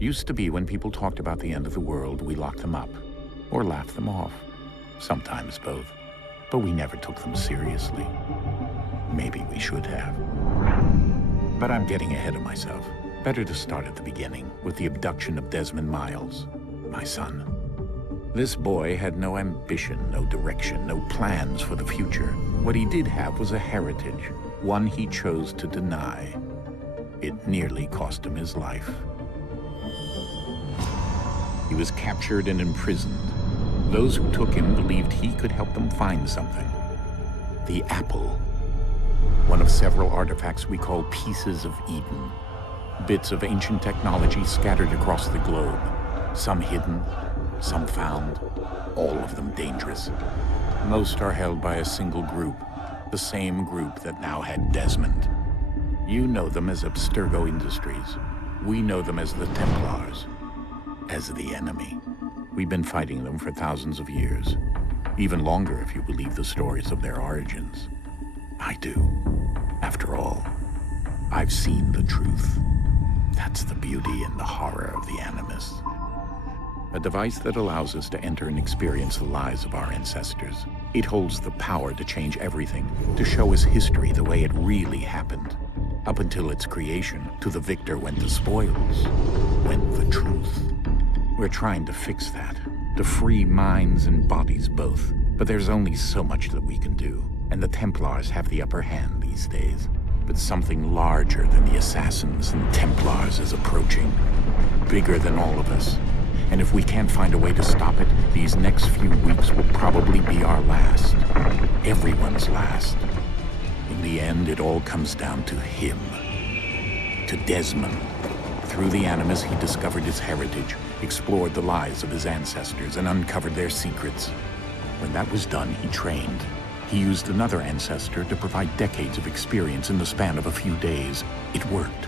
Used to be when people talked about the end of the world, we locked them up, or laughed them off. Sometimes both. But we never took them seriously. Maybe we should have. But I'm getting ahead of myself. Better to start at the beginning, with the abduction of Desmond Miles, my son. This boy had no ambition, no direction, no plans for the future. What he did have was a heritage, one he chose to deny. It nearly cost him his life. He was captured and imprisoned. Those who took him believed he could help them find something. The apple. One of several artifacts we call pieces of Eden. Bits of ancient technology scattered across the globe. Some hidden, some found, all of them dangerous. Most are held by a single group, the same group that now had Desmond. You know them as Abstergo Industries. We know them as the Templars, as the enemy. We've been fighting them for thousands of years, even longer if you believe the stories of their origins. I do. After all, I've seen the truth. That's the beauty and the horror of the Animus. A device that allows us to enter and experience the lives of our ancestors. It holds the power to change everything, to show us history the way it really happened. Up until its creation, to the victor went the spoils, went the truth. We're trying to fix that, to free minds and bodies both. But there's only so much that we can do, and the Templars have the upper hand these days. But something larger than the Assassins and Templars is approaching, bigger than all of us. And if we can't find a way to stop it, these next few weeks will probably be our last. Everyone's last. In the end, it all comes down to him. To Desmond. Through the Animus, he discovered his heritage, explored the lives of his ancestors, and uncovered their secrets. When that was done, he trained. He used another ancestor to provide decades of experience in the span of a few days. It worked.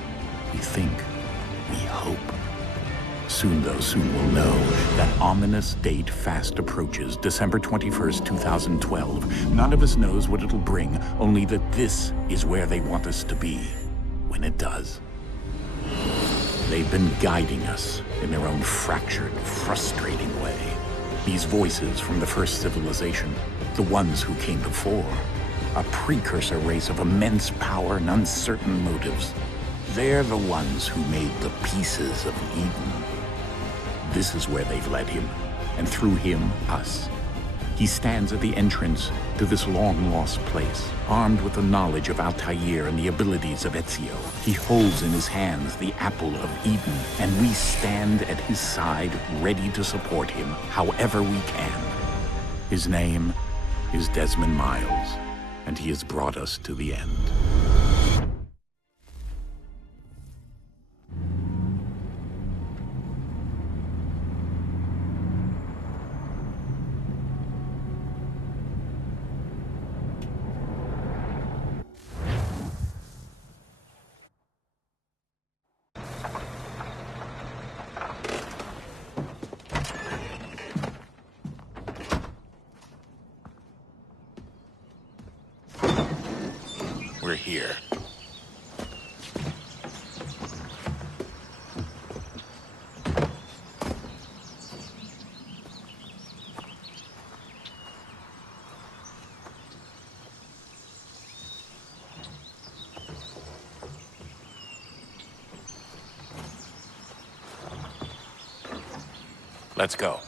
We think. We hope. Soon, though, soon we'll know. That ominous date fast approaches, December 21st, 2012. None of us knows what it'll bring, only that this is where they want us to be, when it does. They've been guiding us in their own fractured, frustrating way. These voices from the first civilization, the ones who came before, a precursor race of immense power and uncertain motives. They're the ones who made the pieces of Eden. This is where they've led him, and through him, us. He stands at the entrance to this long-lost place, armed with the knowledge of Altair and the abilities of Ezio. He holds in his hands the apple of Eden, and we stand at his side, ready to support him, however we can. His name is Desmond Miles, and he has brought us to the end. We're here. Let's go.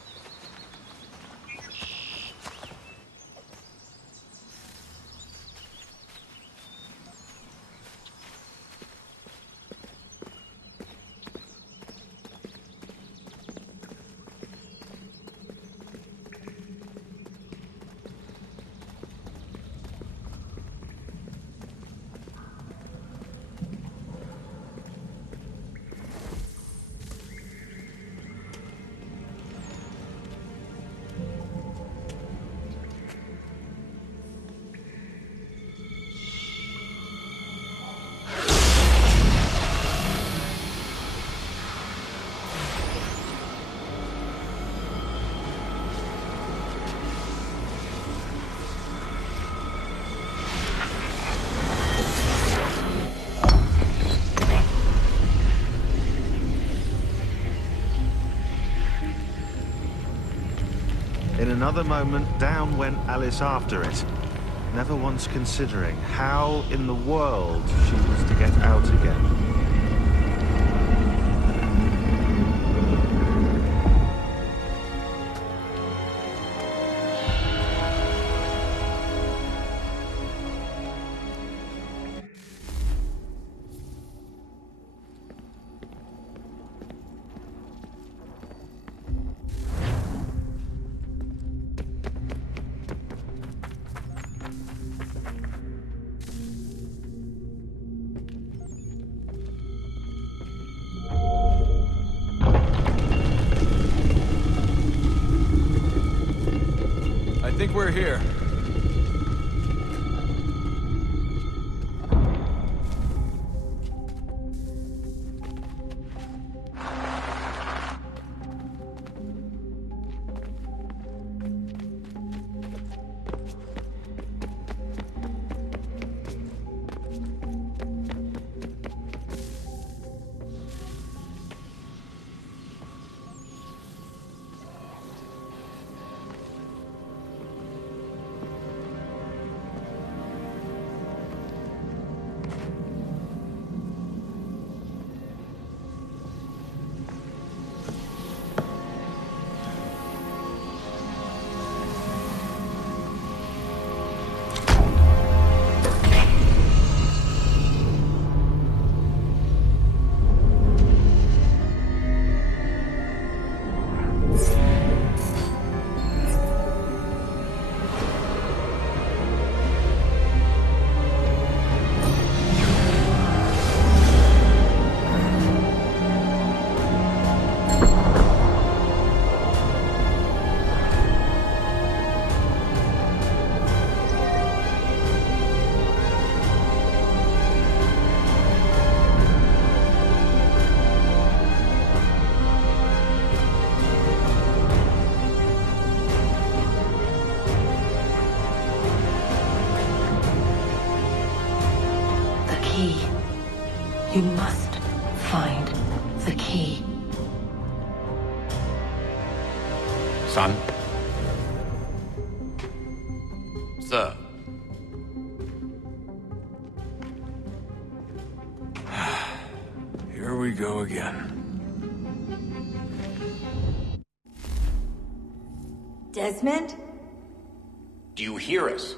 In another moment, down went Alice after it, never once considering how in the world she was to get out again. I think we're here. You must find the key. Son? Sir. Here we go again. Desmond? Do you hear us?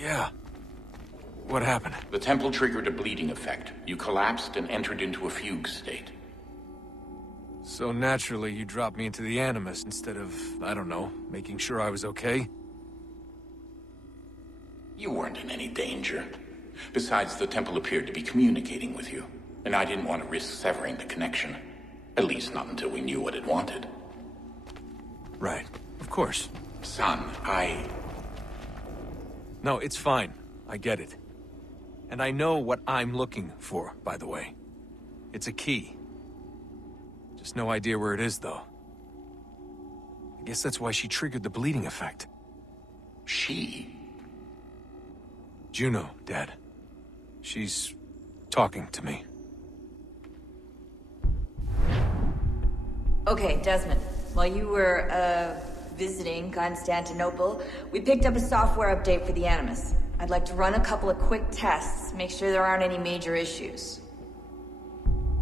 Yeah. What happened? The temple triggered a bleeding effect. You collapsed and entered into a fugue state. So naturally, you dropped me into the Animus instead of, I don't know, making sure I was okay? You weren't in any danger. Besides, the temple appeared to be communicating with you, and I didn't want to risk severing the connection. At least not until we knew what it wanted. Right. Of course. Son, No, it's fine. I get it. And I know what I'm looking for, by the way. It's a key. Just no idea where it is, though. I guess that's why she triggered the bleeding effect. She? Juno, Dad. She's talking to me. Okay, Desmond. While you were, visiting Constantinople, we picked up a software update for the Animus. I'd like to run a couple of quick tests, make sure there aren't any major issues.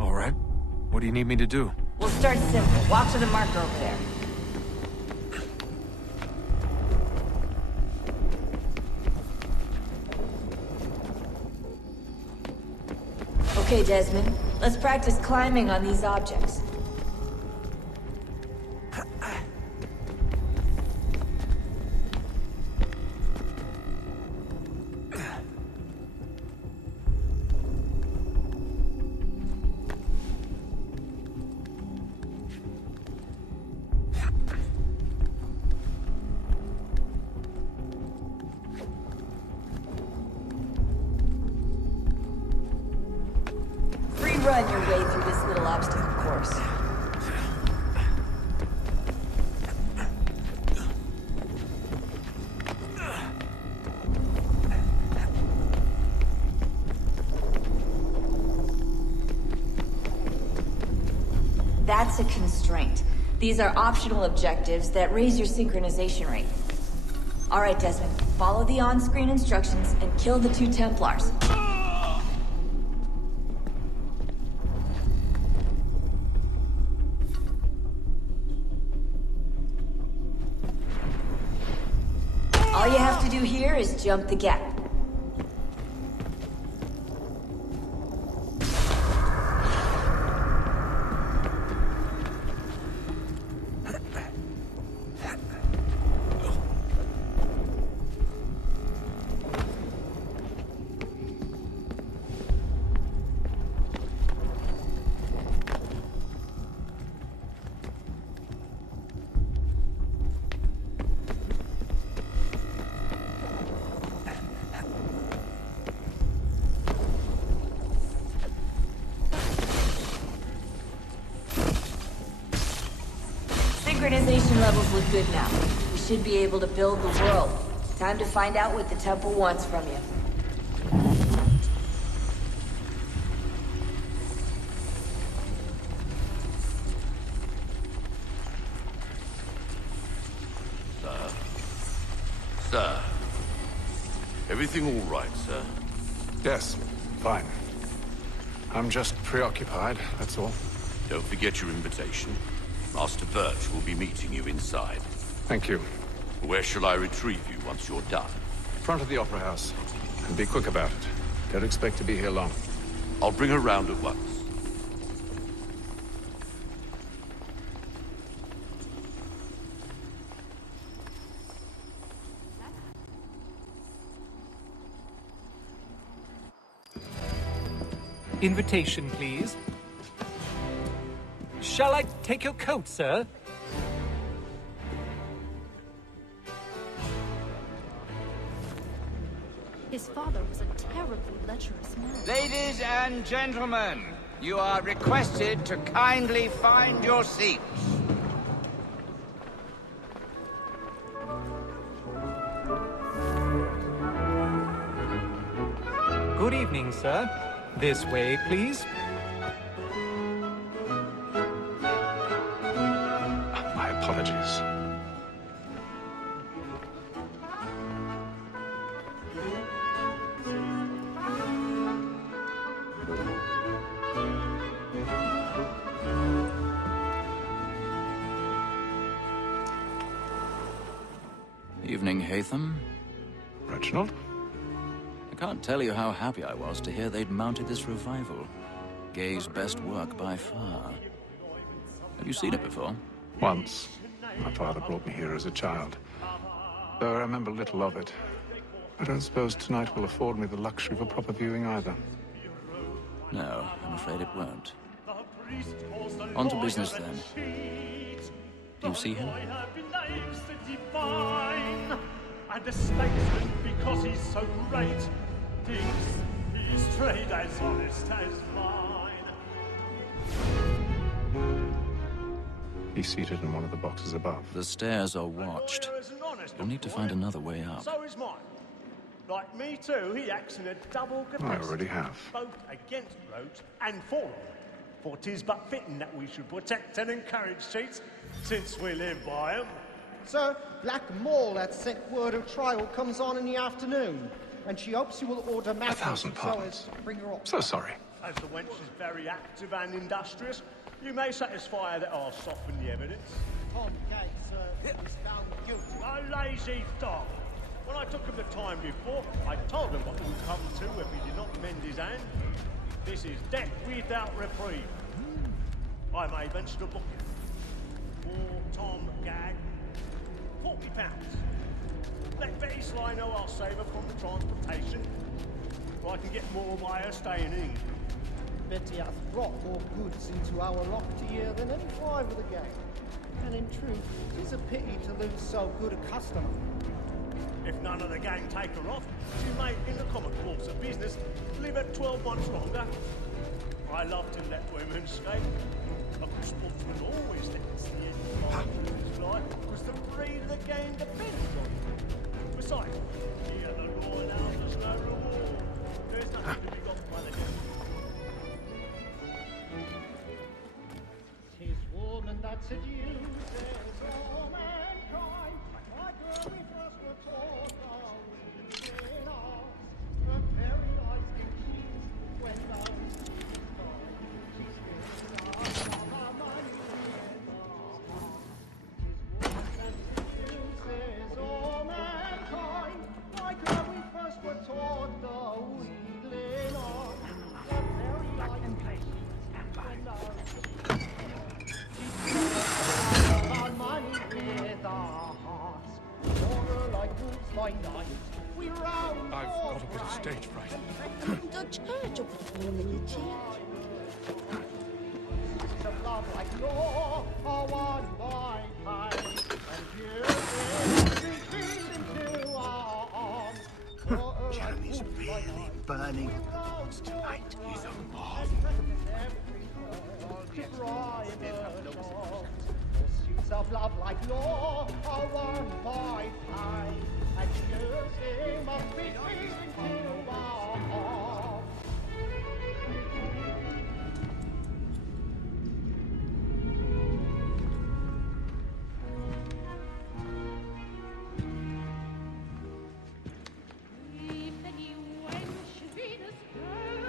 All right. What do you need me to do? We'll start simple. Walk to the marker over there. Okay, Desmond. Let's practice climbing on these objects. Run your way through this little obstacle course. That's a constraint. These are optional objectives that raise your synchronization rate. Alright, Desmond. Follow the on-screen instructions and kill the 2 Templars. All you have to do here is jump the gap. Synchronization levels look good now. We should be able to build the world. Time to find out what the temple wants from you. Sir. Everything all right, sir? Yes, fine. I'm just preoccupied, that's all. Don't forget your invitation. Master Birch will be meeting you inside. Thank you. Where shall I retrieve you once you're done? Front of the Opera House. And be quick about it. Don't expect to be here long. I'll bring her round at once. Invitation, please. Shall I take your coat, sir? His father was a terribly lecherous man. Ladies and gentlemen, you are requested to kindly find your seats. Good evening, sir. This way, please. My apologies. Evening, Hatham. Reginald? I can't tell you how happy I was to hear they'd mounted this revival. Gay's best work by far. Have you seen it before? Once. My father brought me here as a child. Though I remember little of it. I don't suppose tonight will afford me the luxury of a proper viewing either. No, I'm afraid it won't. On to business, then. Do you see him? And the statesman, because he's so great, thinks he's trade as honest as mine. He's seated in one of the boxes above. The stairs are watched. You'll need to find another way up. So is mine. Like me too, he acts in a double capacity. I already have. Both against roads and for them. For 'tis but fitting that we should protect and encourage cheats, since we live by 'em. Sir, Black Mall had sent word of trial comes on in the afternoon, and she hopes you will order matters 1,000 so pardons. as bring her up. So sorry. As the wench is very active and industrious, you may satisfy her that I'll soften the evidence. Tom Gay, sir, was found guilty. A lazy dog. When I took him the time before, I told him what would come to if he did not mend his hand. This is death without reprieve. I may venture to book him. For Tom Gag, £40. Let Betty Sly know I'll save her from the transportation, so I can get more by her staying in England. Betty hath brought more goods into our locked year than any five of the gang. And in truth, 'tis a pity to lose so good a customer. If none of the gang take her off, she may, in the common course of business, live at 12 months longer. I love to let women escape. A good sportsman always lets the end of fly, because the breed of the game depends on it. Besides, here the law announces no reward. There's nothing to be got by the game. 'Tis warm and that seduces all mankind. Like when we first were taught our within arms, the very eyes can cheat when those she spins our money in the heart. Seduces all mankind. Like when we first were taught the wheedling on the very eyes can cheat when those our money with our hearts. Water like wolves by night. We round. I've got a bit of stage fright. Of love like law are one by time. And here retreat into our arms. Jeremy's really burning thoughts tonight. He's a mob. Pursuits of love like law are one by time. And here they must retreat into our arms.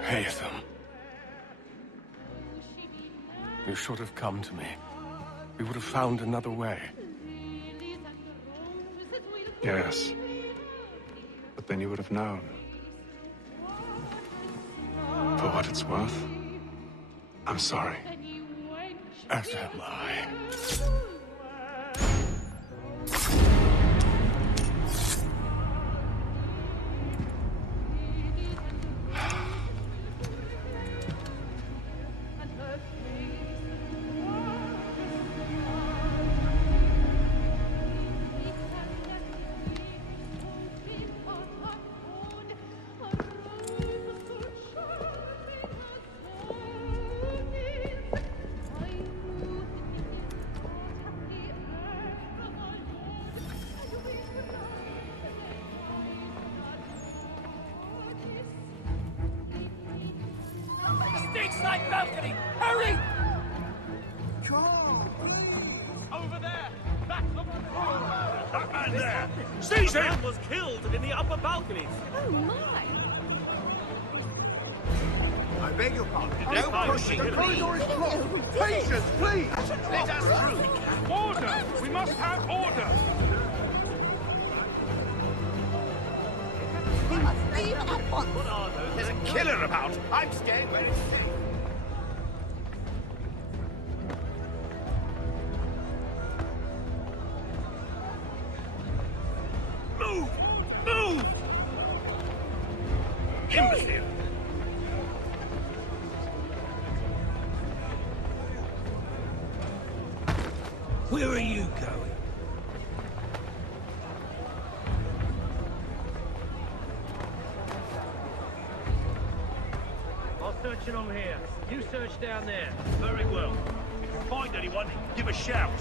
Haytham. You should have come to me. We would have found another way. Yes. But then you would have known. For what it's worth, I'm sorry. As am I. Stateside balcony! Hurry! Over there! That's the That man there! Seize him! Man was killed in the upper balconies. Oh my! I beg your pardon. No pushing, The corridor is blocked. Patience, please! Let us through. Order! We must have order! We must leave at once! What are those? There's a killer about! I'm scared where it's safe. Move! Move! Imbecile! Where are you going? I'll search along here. You search down there. Very well. If you find anyone, give a shout.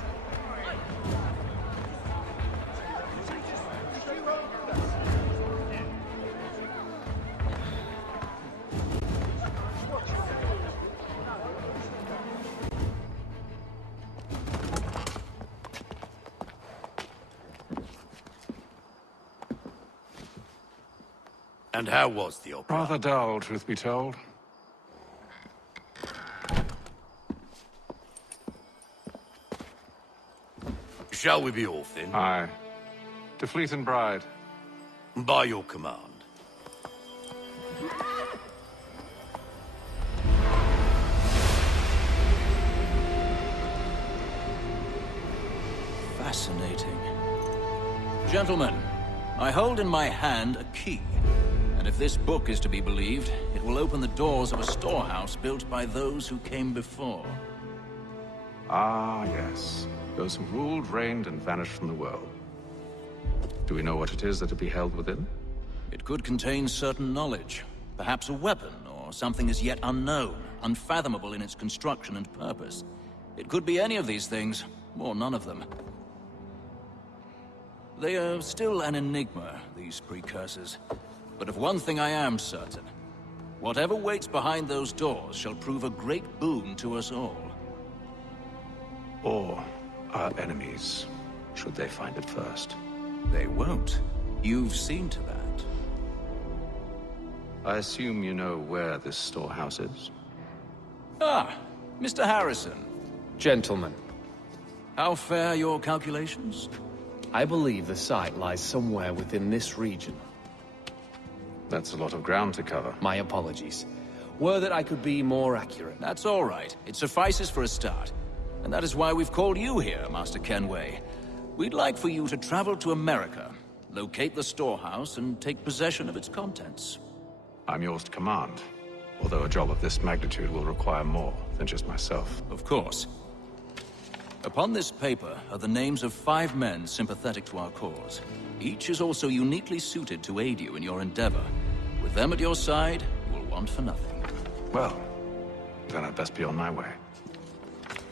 And how was the opera? Rather dull, truth be told. Shall we be off then? Aye. To Fleet and Bride. By your command. Fascinating. Gentlemen, I hold in my hand a key. And if this book is to be believed, it will open the doors of a storehouse built by those who came before. Ah, yes. Those who ruled, reigned, and vanished from the world. Do we know what it is that to be held within? It could contain certain knowledge. Perhaps a weapon, or something as yet unknown, unfathomable in its construction and purpose. It could be any of these things, or none of them. They are still an enigma, these precursors. But of one thing I am certain. Whatever waits behind those doors shall prove a great boon to us all. Or our enemies, should they find it first. They won't. You've seen to that. I assume you know where this storehouse is? Ah, Mr. Harrison. Gentlemen. How fare your calculations? I believe the site lies somewhere within this region. That's a lot of ground to cover. My apologies. Were that I could be more accurate. That's all right. It suffices for a start. And that is why we've called you here, Master Kenway. We'd like for you to travel to America, locate the storehouse, and take possession of its contents. I'm yours to command. Although a job of this magnitude will require more than just myself. Of course. Upon this paper are the names of 5 men sympathetic to our cause. Each is also uniquely suited to aid you in your endeavor. With them at your side, you will want for nothing. Well, then I'd best be on my way.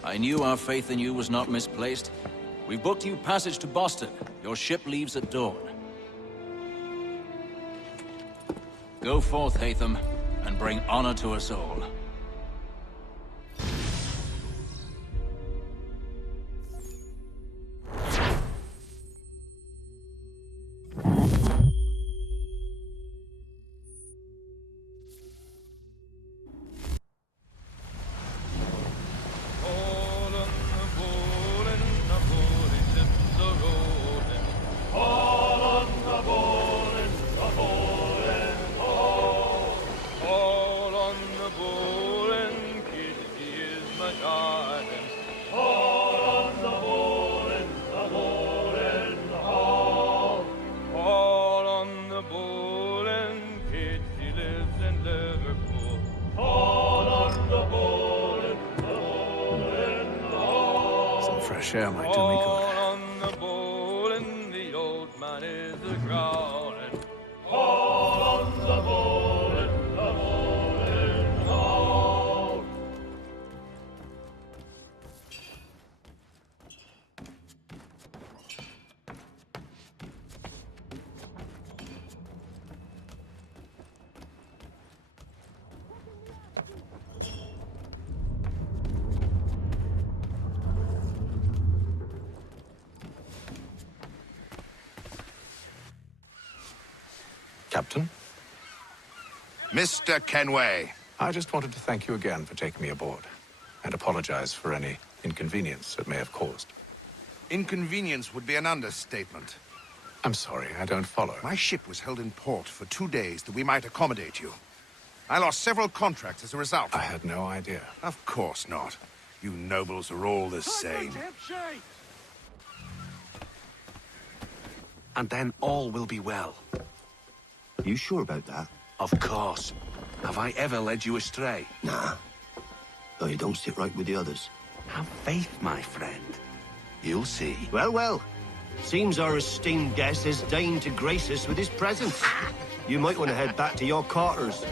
I knew our faith in you was not misplaced. We've booked you passage to Boston. Your ship leaves at dawn. Go forth, Hatham, and bring honor to us all. Share might do me good. On the bowling, the old man is a growling. All on the bowling, all. Captain? Mr. Kenway. I just wanted to thank you again for taking me aboard, and apologize for any inconvenience it may have caused. Inconvenience would be an understatement. I'm sorry, I don't follow. My ship was held in port for 2 days that we might accommodate you. I lost several contracts as a result. I had no idea. Of course not. You nobles are all the same. And then all will be well. You sure about that? Of course. Have I ever led you astray? Nah. Though you don't sit right with the others. Have faith, my friend. You'll see. Well, well. Seems our esteemed guest has deigned to grace us with his presence. You might want to head back to your quarters.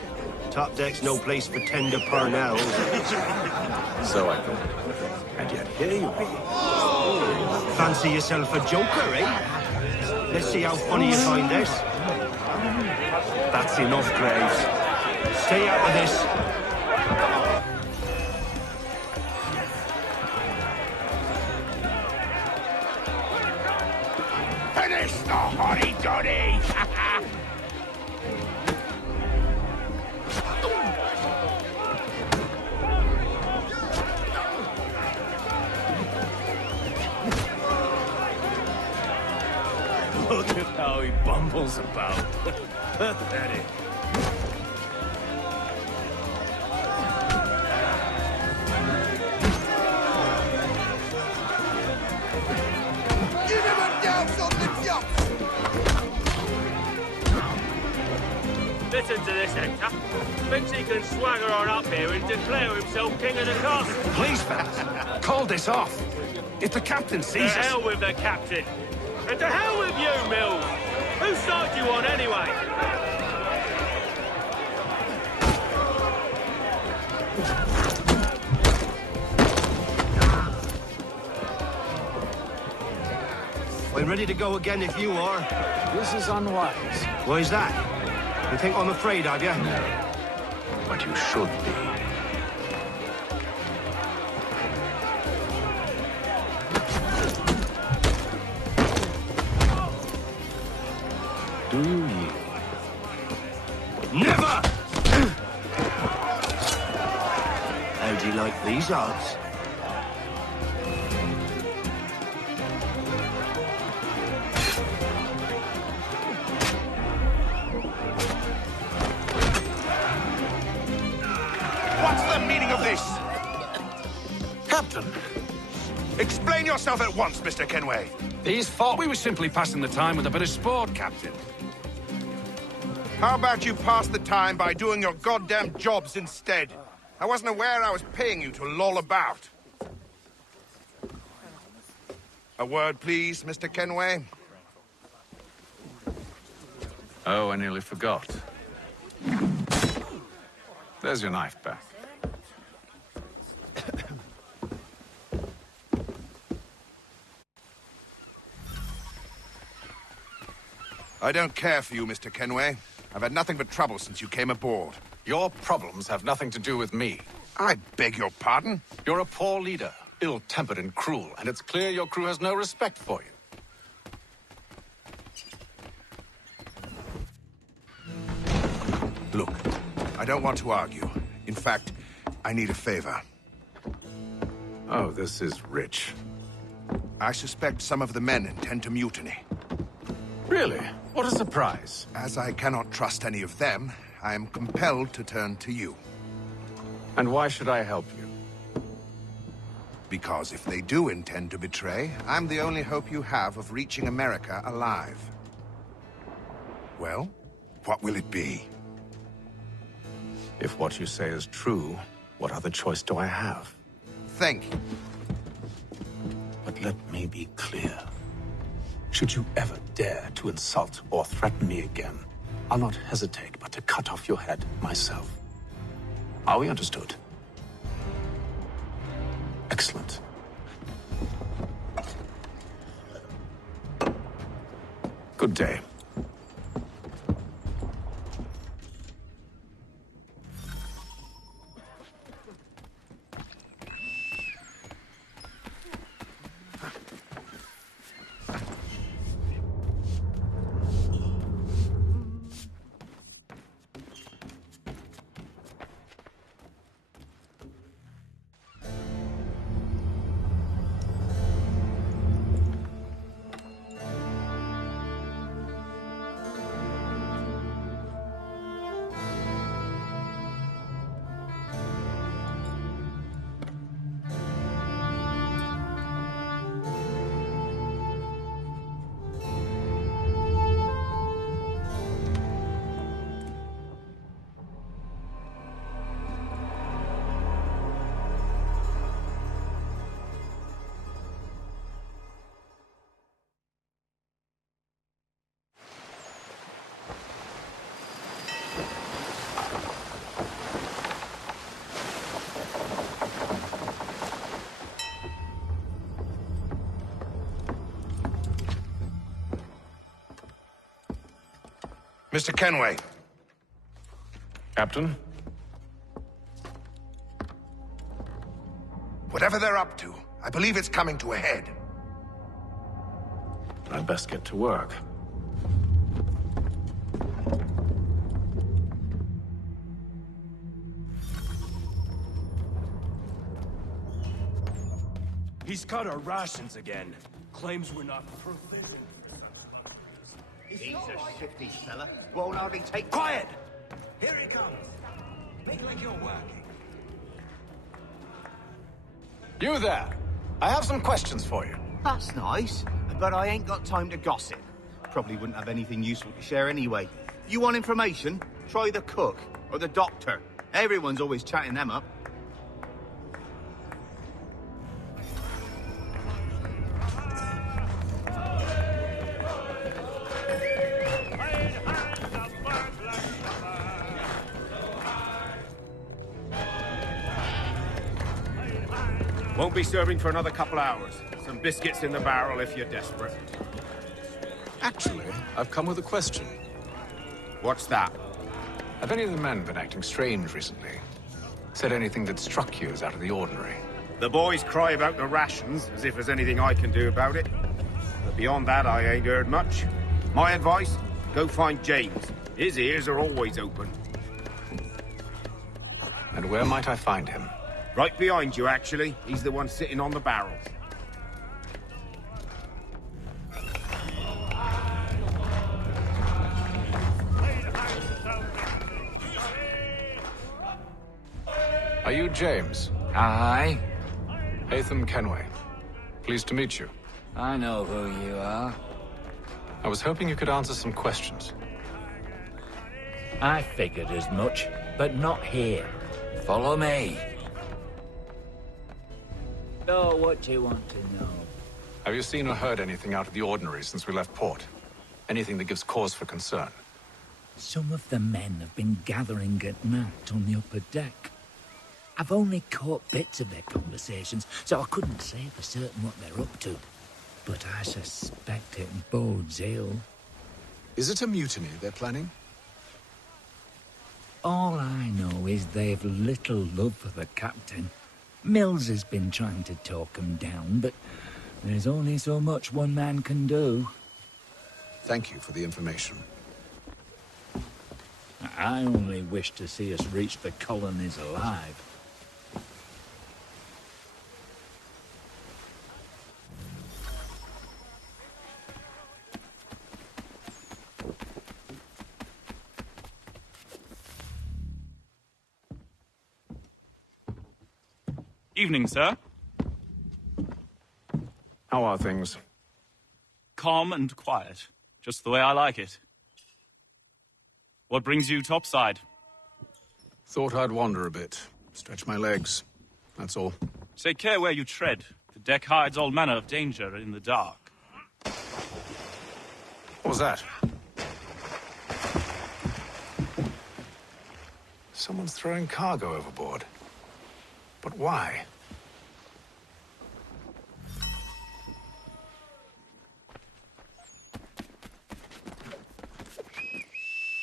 Top deck's no place for tender parnells. So I thought. And yet here you are. Fancy yourself a joker, eh? Let's see how funny you find this. That's enough, Graves. Stay out of this. Finish the hotty-toddy! Look at how he bumbles about. Pathetic. Give him a douse on the jump! Listen to this, Hector. Thinks he can swagger on up here and declare himself king of the castle. Please, fellas, call this off. If the captain sees To us... hell with the captain. And to hell with you, Mills. Whose side you on, anyway? I'm ready to go again if you are. This is unwise. Why is that? You think I'm afraid, have you? No. But you should be. like these odds. What's the meaning of this? Captain, Explain yourself at once, Mr. Kenway. these thought we were simply passing the time with a bit of sport, Captain. How about you pass the time by doing your goddamn jobs instead? I wasn't aware I was paying you to loll about. A word, please, Mr. Kenway. Oh, I nearly forgot. There's your knife back. I don't care for you, Mr. Kenway. I've had nothing but trouble since you came aboard. Your problems have nothing to do with me. I beg your pardon? You're a poor leader, ill-tempered and cruel, and it's clear your crew has no respect for you. Look, I don't want to argue. In fact, I need a favor. Oh, this is rich. I suspect some of the men intend to mutiny. Really? What a surprise. As I cannot trust any of them, I am compelled to turn to you. And why should I help you? Because if they do intend to betray, I'm the only hope you have of reaching America alive. Well, what will it be? If what you say is true, what other choice do I have? Think. But let me be clear. Should you ever dare to insult or threaten me again, I'll not hesitate but to cut off your head myself. Are we understood? Excellent. Good day. Mr. Kenway. Captain? Whatever they're up to, I believe it's coming to a head. I'd best get to work. He's cut our rations again. Claims we're not provisioned. He's a shifty fella. Won't hardly take... Quiet! Here he comes. Make like you're working. You there! I have some questions for you. That's nice, but I ain't got time to gossip. Probably wouldn't have anything useful to share anyway. You want information? Try the cook or the doctor. Everyone's always chatting them up. Won't be serving for another couple hours. Some biscuits in the barrel if you're desperate. Actually, I've come with a question. What's that? Have any of the men been acting strange recently? Said anything that struck you as out of the ordinary? The boys cry about the rations, as if there's anything I can do about it. But beyond that, I ain't heard much. My advice, go find James. His ears are always open. And where might I find him? Right behind you, actually. He's the one sitting on the barrels. Are you James? Aye. Hatham Kenway. Pleased to meet you. I know who you are. I was hoping you could answer some questions. I figured as much, but not here. Follow me. So, what do you want to know? Have you seen or heard anything out of the ordinary since we left port? Anything that gives cause for concern? Some of the men have been gathering at night on the upper deck. I've only caught bits of their conversations, so I couldn't say for certain what they're up to. But I suspect it bodes ill. Is it a mutiny they're planning? All I know is they've little love for the captain. Mills has been trying to talk him down, but there's only so much one man can do. Thank you for the information. I only wish to see us reach the colonies alive. Evening, sir. How are things? Calm and quiet. Just the way I like it. What brings you topside? Thought I'd wander a bit. Stretch my legs. That's all. Take care where you tread. The deck hides all manner of danger in the dark. What was that? Someone's throwing cargo overboard. But why?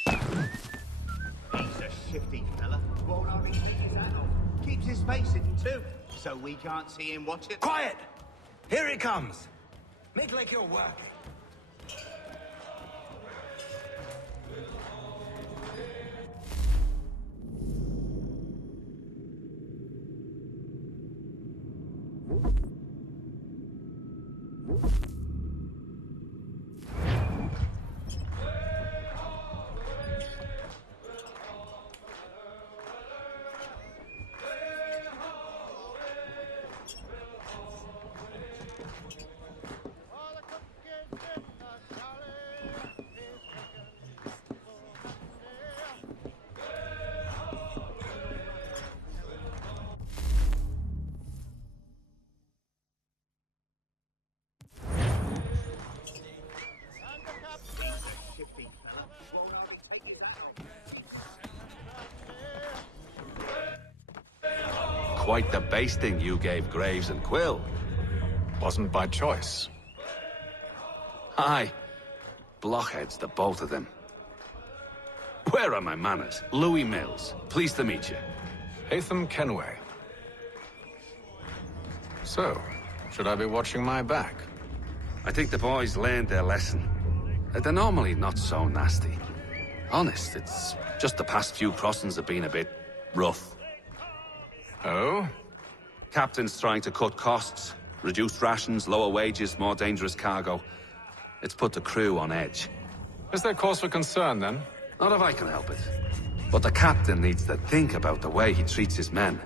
He's a shifty fella. Won't hardly take his hat off. Keeps his face hidden too, so we can't see him watch it. Quiet! Here he comes. Make like you're working. Quite the basting you gave Graves and Quill. Wasn't by choice. Aye. Blockheads, the both of them. Where are my manners? Louis Mills. Pleased to meet you. Hatham Kenway. So, should I be watching my back? I think the boys learned their lesson. They're normally not so nasty. Honest, it's just the past few crossings have been a bit rough. Oh? Captain's trying to cut costs. Reduced rations, lower wages, more dangerous cargo. It's put the crew on edge. Is there cause for concern, then? Not if I can help it. But the captain needs to think about the way he treats his men.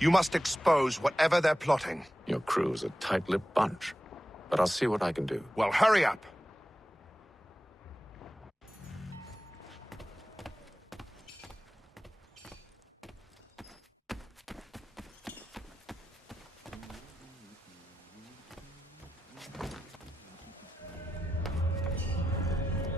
You must expose whatever they're plotting. Your crew's a tight-lipped bunch. But I'll see what I can do. Well, hurry up!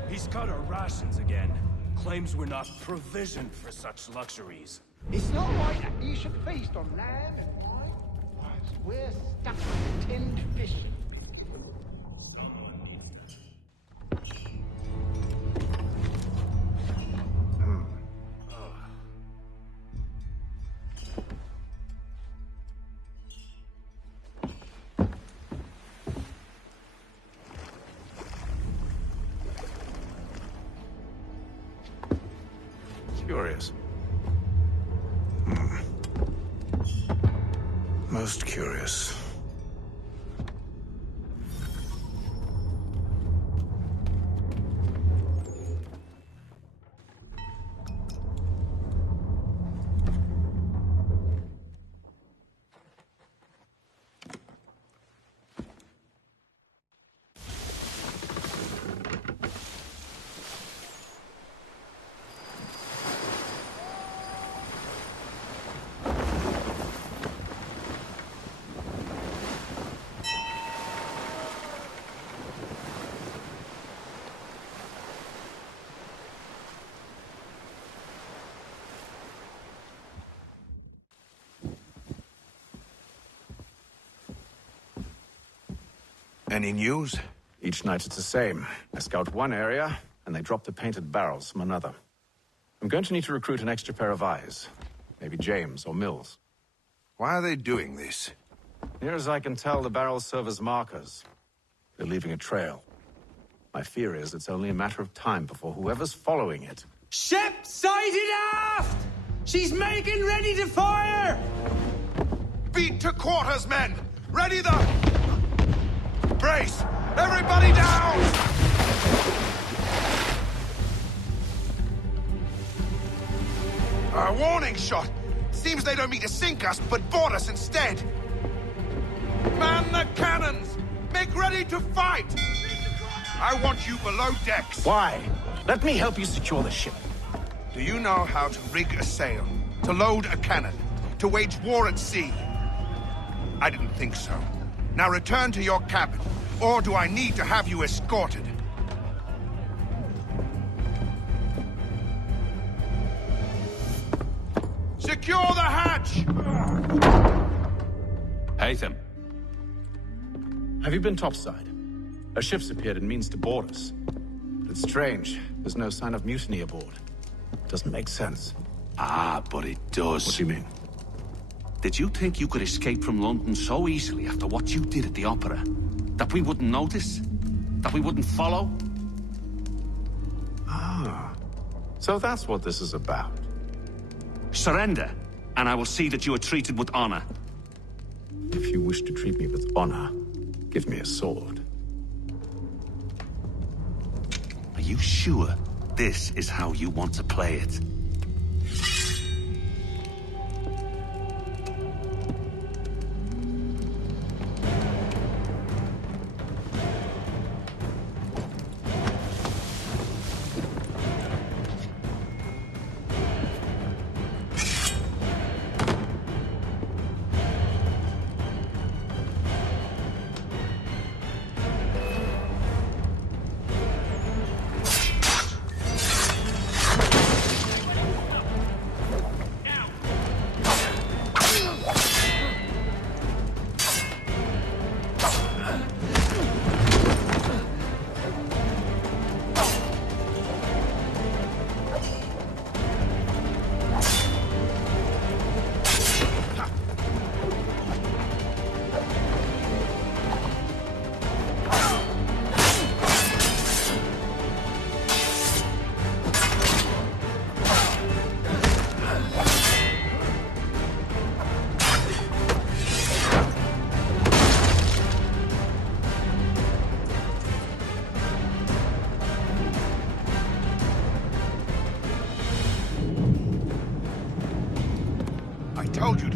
He's cut our rations again. Claims we're not provisioned for such luxuries. It's not right that you should feast on lamb and wine, whilst we're stuck with tinned fish. Curious. Most curious. Any news? Each night it's the same. I scout one area, and they drop the painted barrels from another. I'm going to need to recruit an extra pair of eyes. Maybe James or Mills. Why are they doing this? Near as I can tell, the barrels serve as markers. They're leaving a trail. My fear is it's only a matter of time before whoever's following it... Ship sighted aft! She's making ready to fire! Beat to quarters, men! Ready the... Brace! Everybody down! A warning shot! Seems they don't mean to sink us, but board us instead! Man the cannons! Make ready to fight! I want you below decks! Why? Let me help you secure the ship. Do you know how to rig a sail? To load a cannon? To wage war at sea? I didn't think so. Now return to your cabin, or do I need to have you escorted? Secure the hatch! Haytham. Have you been topside? A ship's appeared and means to board us. But it's strange. There's no sign of mutiny aboard. Doesn't make sense. Ah, but it does. What do you mean? Did you think you could escape from London so easily after what you did at the opera? That we wouldn't notice? That we wouldn't follow? Ah. So that's what this is about. Surrender, and I will see that you are treated with honor. If you wish to treat me with honor, give me a sword. Are you sure this is how you want to play it?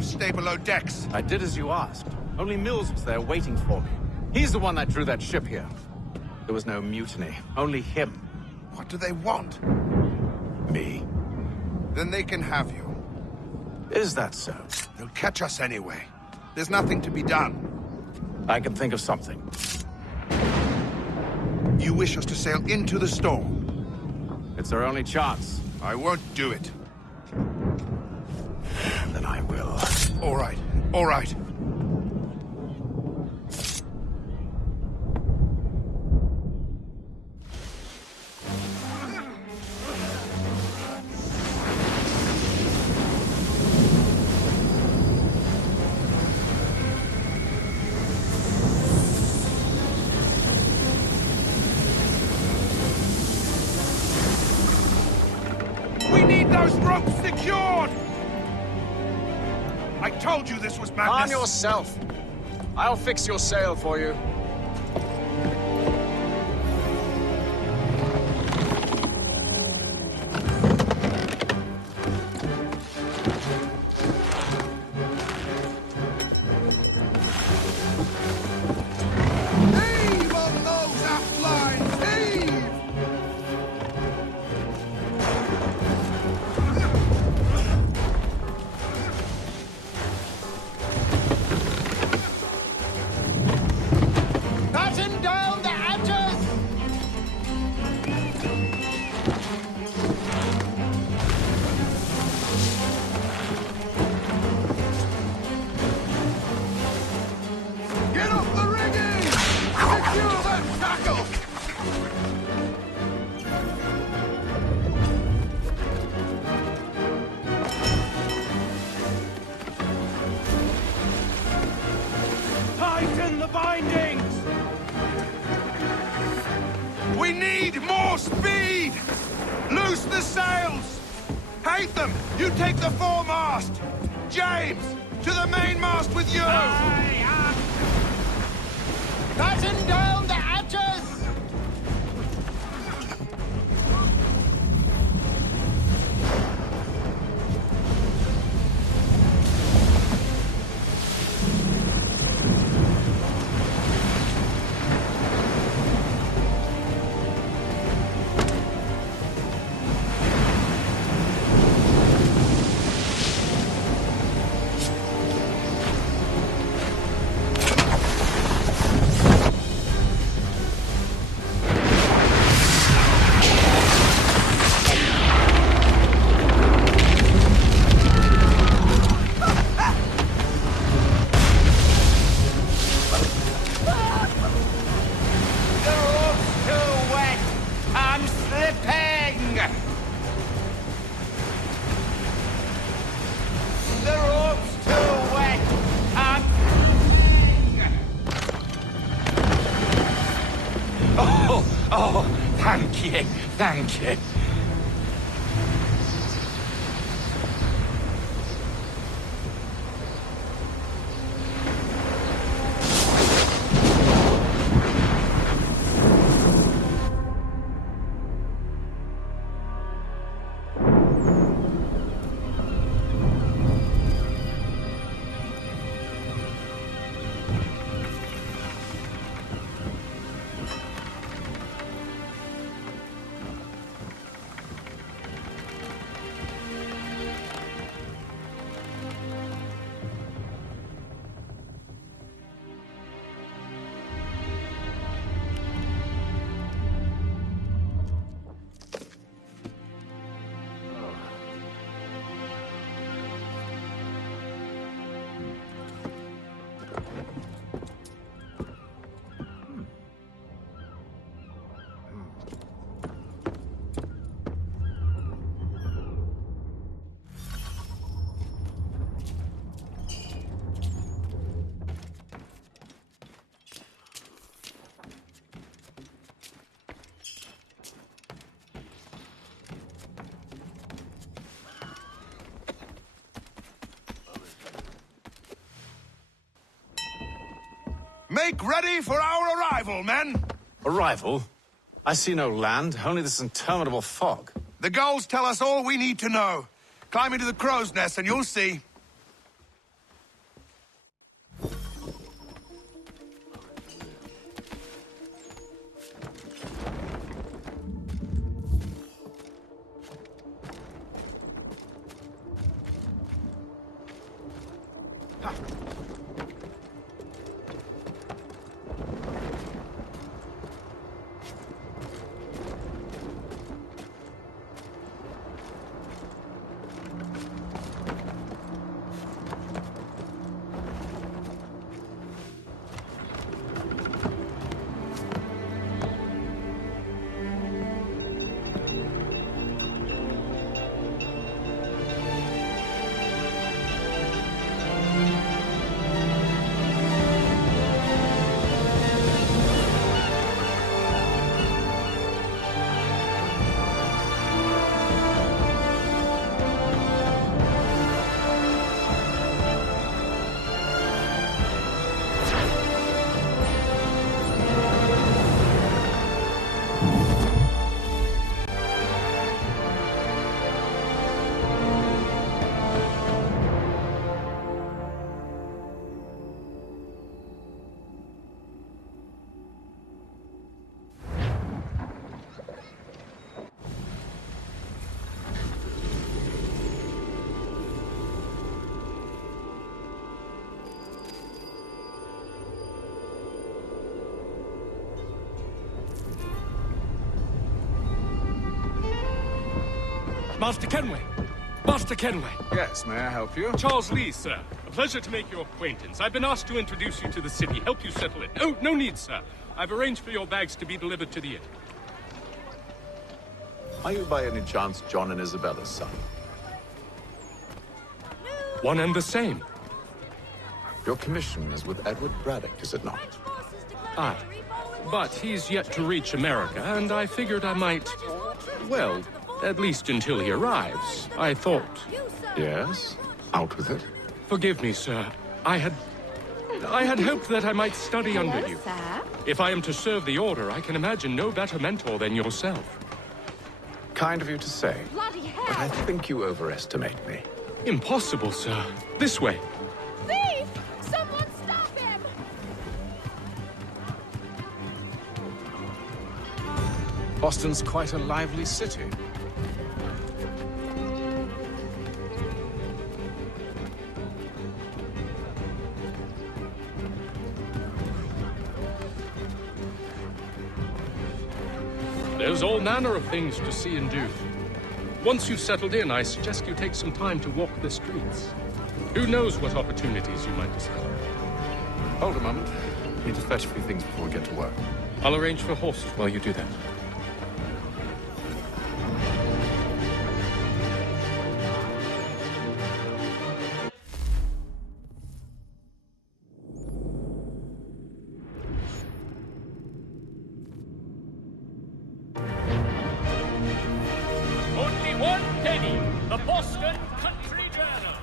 Stay below decks. I did as you asked. Only Mills was there waiting for me. He's the one that drew that ship here. There was no mutiny, only him. What do they want? Me. Then they can have you. Is that so? They'll catch us anyway. There's nothing to be done. I can think of something. You wish us to sail into the storm? It's our only chance. I won't do it. Then I will. All right, all right. We need those ropes secured! I told you this was madness! Calm yourself. I'll fix your sail for you. Heave on those aft lines! Heave! Batten down the hatches! Get up the rigging! Secure that tackle! Tighten the bindings! We need more speed! Loose the sails! Hatham, you take the foremast! James, to the mainmast with you! Batten down the hatches! The rope's too wet! I'm slipping! The rope's too wet! I'm... Oh, thank you, thank you. Make ready for our arrival, men! Arrival? I see no land, only this interminable fog. The gulls tell us all we need to know. Climb into the crow's nest and you'll see. Master Kenway! Master Kenway! Yes, may I help you? Charles Lee, sir. A pleasure to make your acquaintance. I've been asked to introduce you to the city, help you settle it. Oh, no need, sir. I've arranged for your bags to be delivered to the inn. Are you by any chance John and Isabella's son? One and the same. Your commission is with Edward Braddock, is it not? Aye. But he's yet to reach America, and I figured I might... Well, at least until he arrives, I thought. Yes? Out with it. Forgive me, sir. I had hoped that I might study under you. Sir? If I am to serve the Order, I can imagine no better mentor than yourself. Kind of you to say. Bloody hell! But I think you overestimate me. Impossible, sir. This way. Thief! Someone stop him! Boston's quite a lively city. There's all manner of things to see and do. Once you've settled in, I suggest you take some time to walk the streets. Who knows what opportunities you might discover. Hold a moment. Need to fetch a few things before we get to work. I'll arrange for horses while you do that. Only one penny. The Boston Country Journal.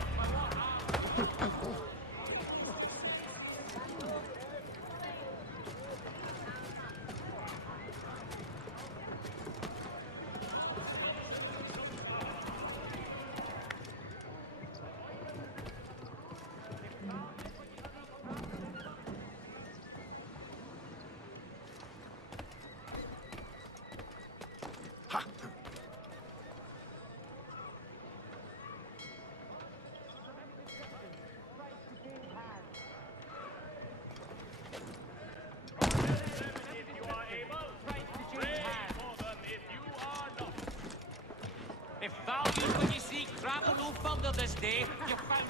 If values what you seek travel no further this day, you found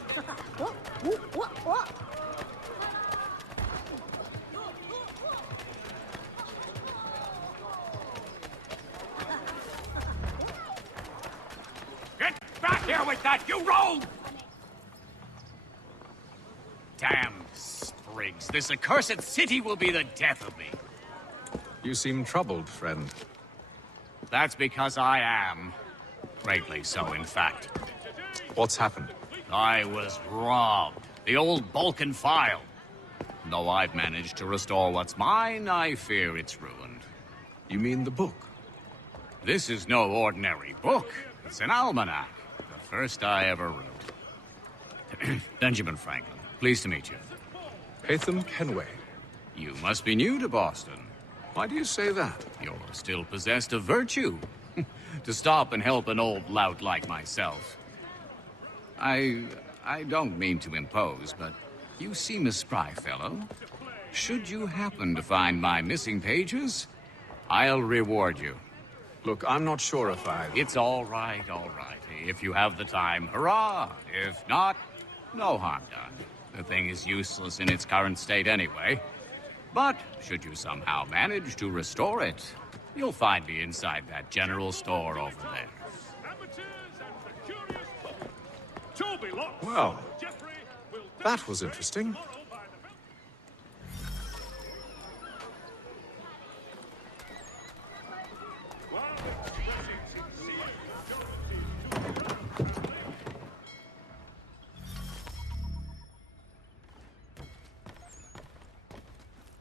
What? Get back here with that, you rogue! Damn sprigs, this accursed city will be the death of me. You seem troubled, friend. That's because I am. Greatly so, in fact. What's happened? I was robbed. The old Balkan file. Though I've managed to restore what's mine, I fear it's ruined. You mean the book? This is no ordinary book. It's an almanac. The first I ever wrote. Benjamin Franklin, pleased to meet you. Haytham Kenway. You must be new to Boston. Why do you say that? You're still possessed of virtue. To stop and help an old lout like myself. I don't mean to impose, but you seem a spry fellow. Should you happen to find my missing pages, I'll reward you. Look, I'm not sure if I... It's all right. If you have the time, hurrah! If not, no harm done. The thing is useless in its current state anyway. But should you somehow manage to restore it, you'll find me inside that general store over there. Well, that was interesting.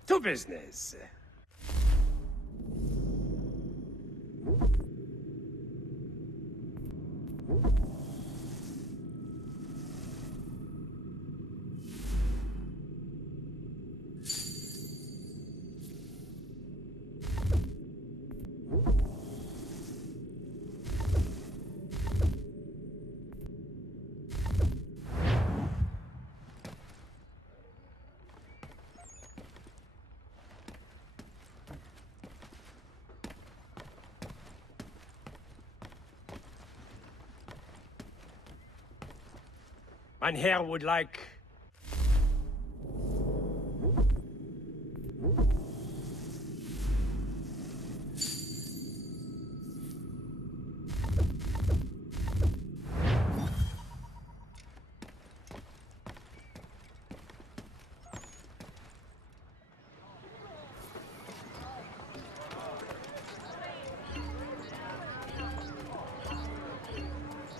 To business. And here would like...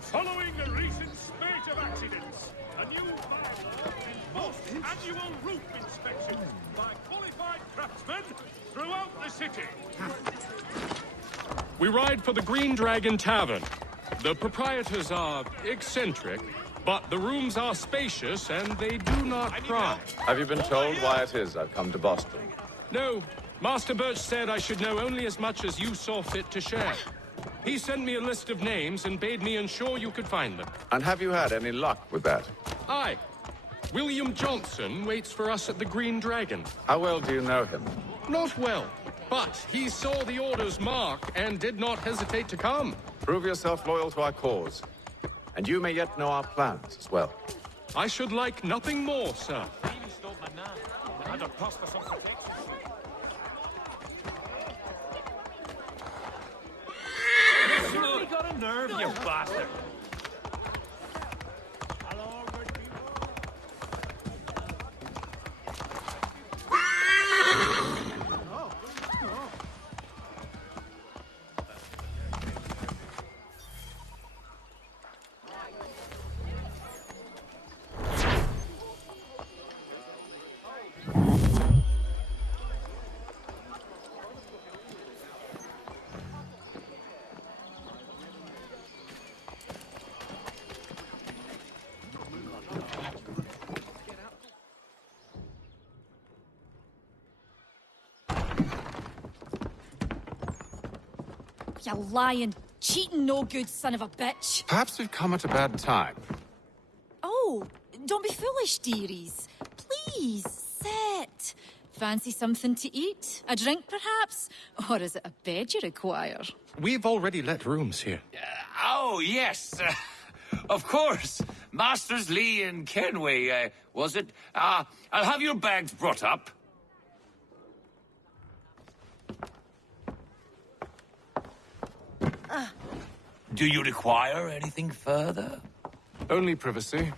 Following a recent spate of accidents, a new annual roof inspection by qualified craftsmen throughout the city. We ride for the Green Dragon Tavern. The proprietors are eccentric, but the rooms are spacious and they do not cry. Have you been told why it is I've come to Boston? No. Master Birch said I should know only as much as you saw fit to share. He sent me a list of names and bade me ensure you could find them. And have you had any luck with that? Aye. William Johnson waits for us at the Green Dragon. How well do you know him? Not well, but he saw the order's mark and did not hesitate to come. Prove yourself loyal to our cause. And you may yet know our plans as well. I should like nothing more, sir. You got a nerve, you bastard! You lying, cheating, no good son of a bitch. Perhaps we've come at a bad time. Oh, don't be foolish, dearies. Please, sit. Fancy something to eat? A drink, perhaps? Or is it a bed you require? We've already let rooms here. Oh, yes. Of course. Masters Lee and Kenway, was it? I'll have your bags brought up. Do you require anything further? Only privacy.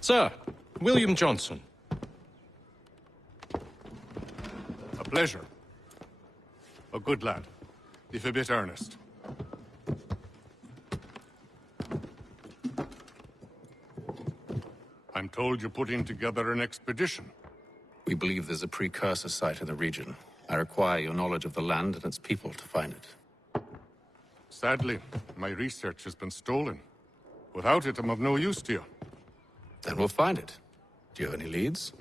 Sir, William Johnson. A pleasure. A good lad, if a bit earnest. I'm told you're putting together an expedition. We believe there's a precursor site in the region. I require your knowledge of the land and its people to find it. Sadly, my research has been stolen. Without it, I'm of no use to you. Then we'll find it. Do you have any leads?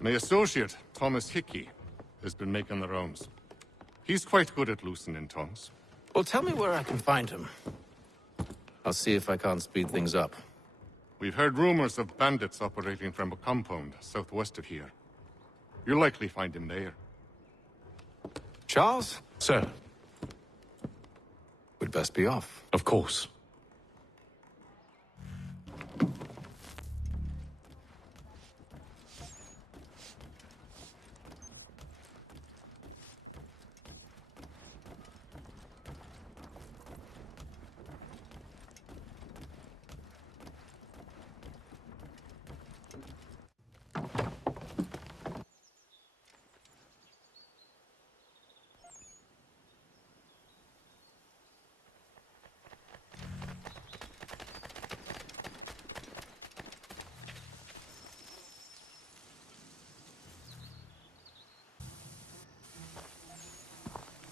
My associate, Thomas Hickey, has been making the rounds. He's quite good at loosening tongues. Well, tell me where I can find him. I'll see if I can't speed things up. We've heard rumors of bandits operating from a compound southwest of here. You'll likely find him there. Charles? Sir. We'd best be off. Of course.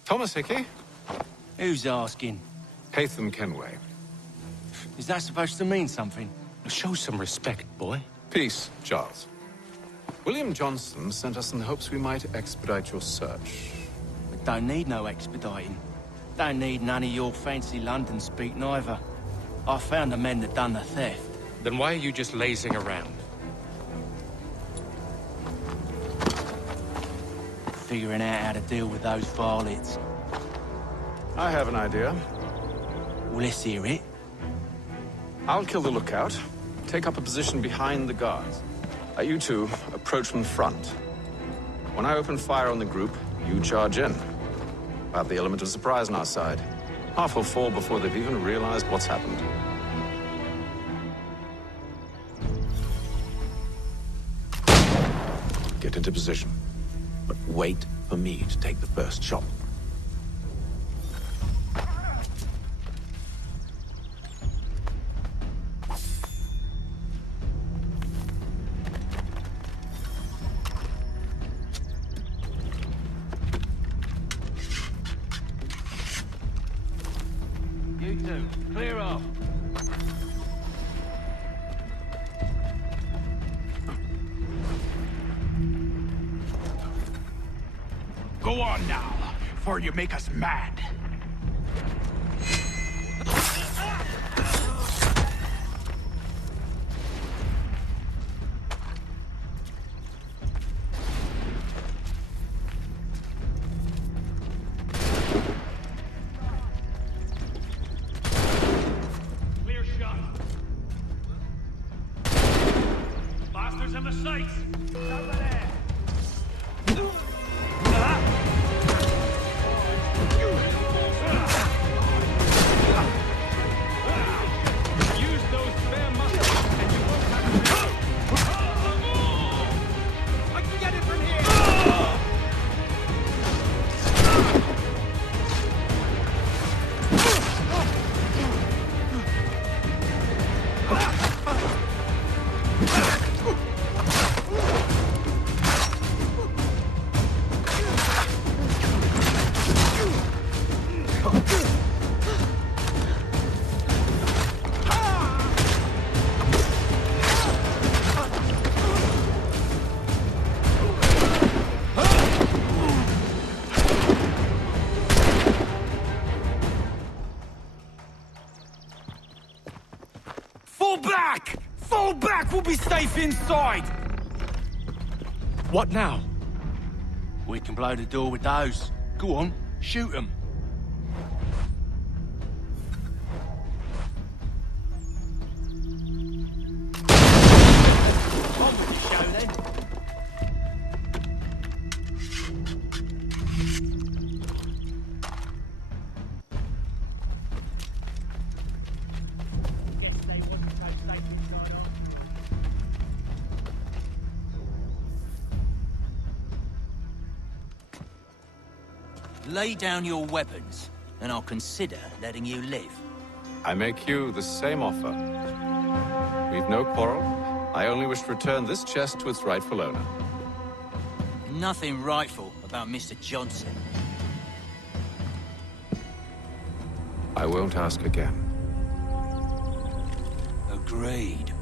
Thomas Hickey? Who's asking? Haytham Kenway. Is that supposed to mean something? Show some respect, boy. Peace, Charles. William Johnson sent us in hopes we might expedite your search. We don't need no expediting. Don't need none of your fancy London speak neither. I found the men that done the theft. Then why are you just lazing around? Figuring out how to deal with those varlets. I have an idea. Well, let's hear it. I'll kill the lookout, take up a position behind the guards. You two approach from the front. When I open fire on the group, you charge in. We'll have the element of surprise on our side. Half will fall before they've even realized what's happened. Get into position, but wait for me to take the first shot. You two, clear off. Go on now, before you make us mad. Clear shot. Bastards in the sights. Over there. Use those spare muscles, and you won't have I can get it from here! Fall back! Fall back! We'll be safe inside! What now? We can blow the door with those. Go on, shoot them. On with the show then. Lay down your weapons, and I'll consider letting you live. I make you the same offer. We've no quarrel. I only wish to return this chest to its rightful owner. Nothing rightful about Mr. Johnson. I won't ask again. Agreed.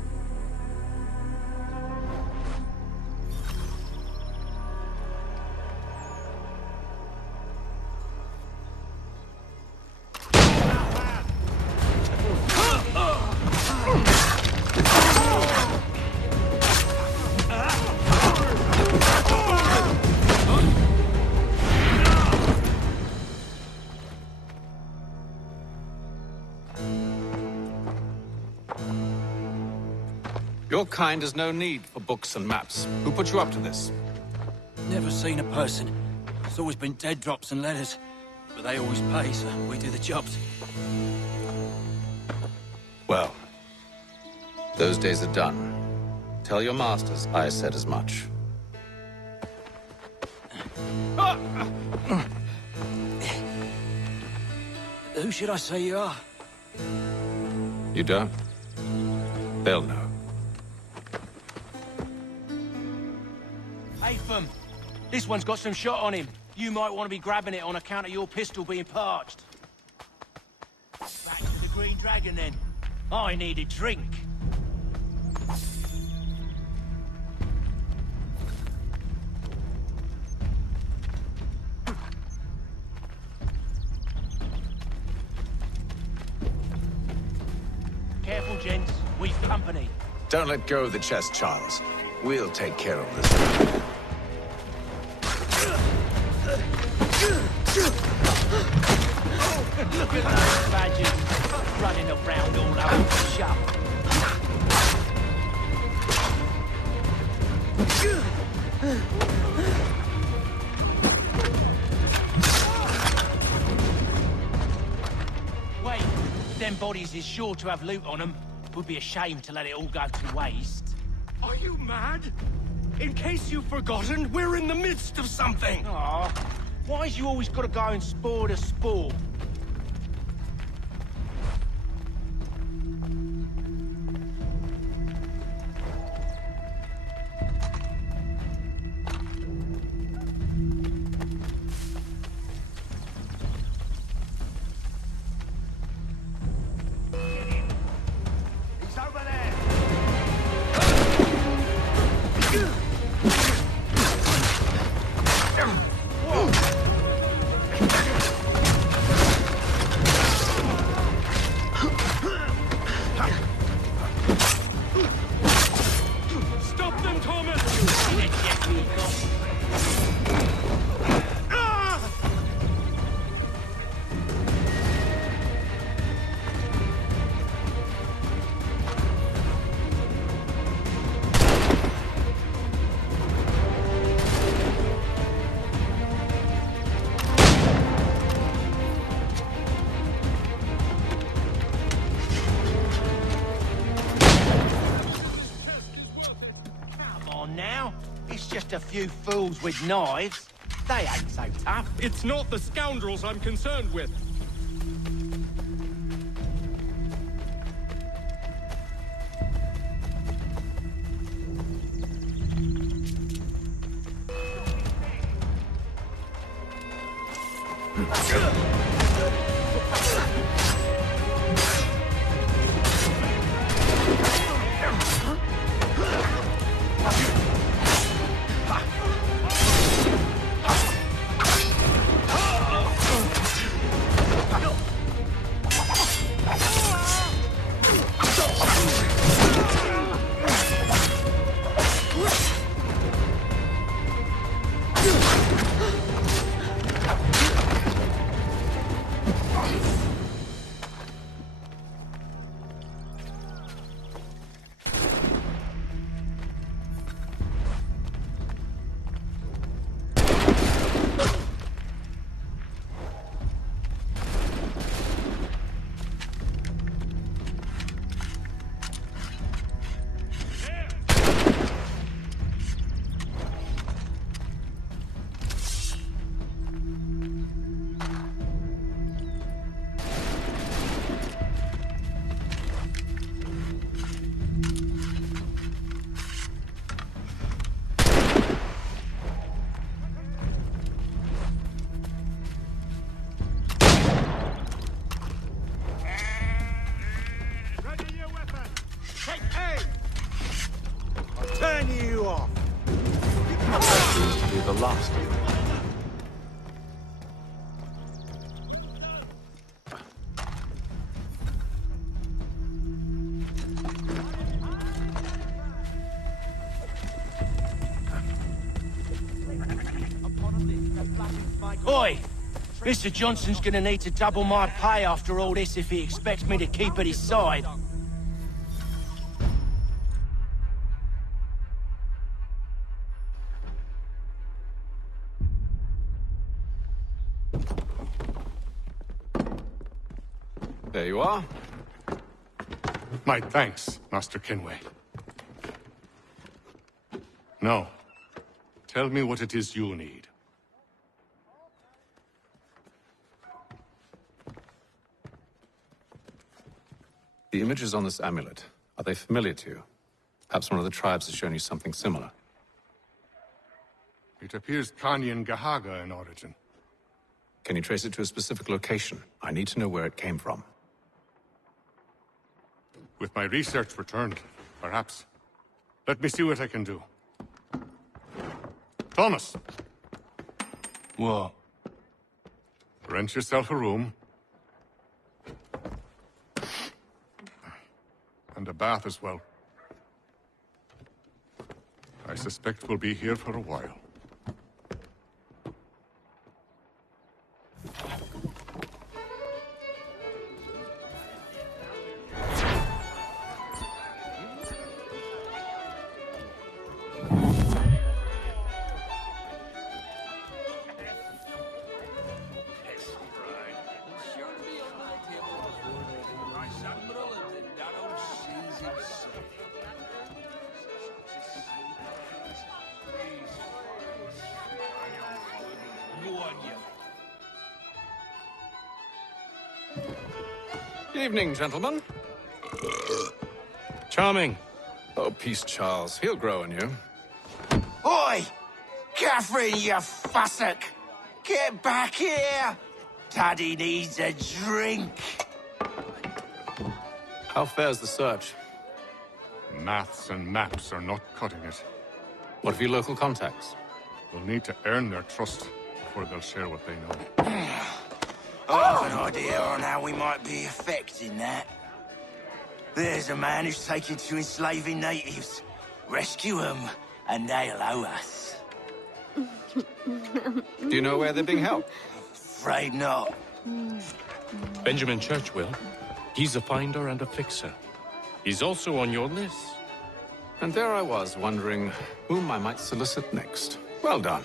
Your kind has no need for books and maps. Who put you up to this? Never seen a person. It's always been dead drops and letters. But they always pay, so we do the jobs. Well, those days are done. Tell your masters I said as much. Who should I say you are? You don't? They'll know. Haytham, this one's got some shot on him. You might want to be grabbing it on account of your pistol being parched. Back to the Green Dragon, then. I need a drink. company. Don't let go of the chest, Charles. We'll take care of this. Look at those badgers running around all over the shop. Wait, them bodies is sure to have loot on them. Would be a shame to let it all go to waste. Are you mad? In case you've forgotten, we're in the midst of something! Aw, why's you always gotta go and spore the spore? He's over there! Stop them, Thomas! Come on now. It's just a few fools with knives. They ain't so tough. It's not the scoundrels I'm concerned with. Turn you off! Seems to be the last of them. Oi! Mr. Johnson's gonna need to double my pay after all this if he expects me to keep at his side. There you are. My thanks, Master Kenway. Now, tell me what it is you need. The images on this amulet, are they familiar to you? Perhaps one of the tribes has shown you something similar. It appears Kanyan Gahaga in origin. Can you trace it to a specific location? I need to know where it came from. With my research returned, perhaps. Let me see what I can do. Thomas! What? Rent yourself a room. And And a bath as well. I suspect we'll be here for a while. Evening, gentlemen. Charming. Oh, peace, Charles. He'll grow on you. Oi! Catherine, you fussock! Get back here! Daddy needs a drink. How fares the search? Maths and maps are not cutting it. What of your local contacts? We'll need to earn their trust before they'll share what they know. I have an idea on how we might be affecting that. There's a man who's taken to enslaving natives. Rescue them, and they'll owe us. Do you know where they're being held? Afraid not. Benjamin Church will. He's a finder and a fixer. He's also on your list. And there I was, wondering whom I might solicit next. Well done.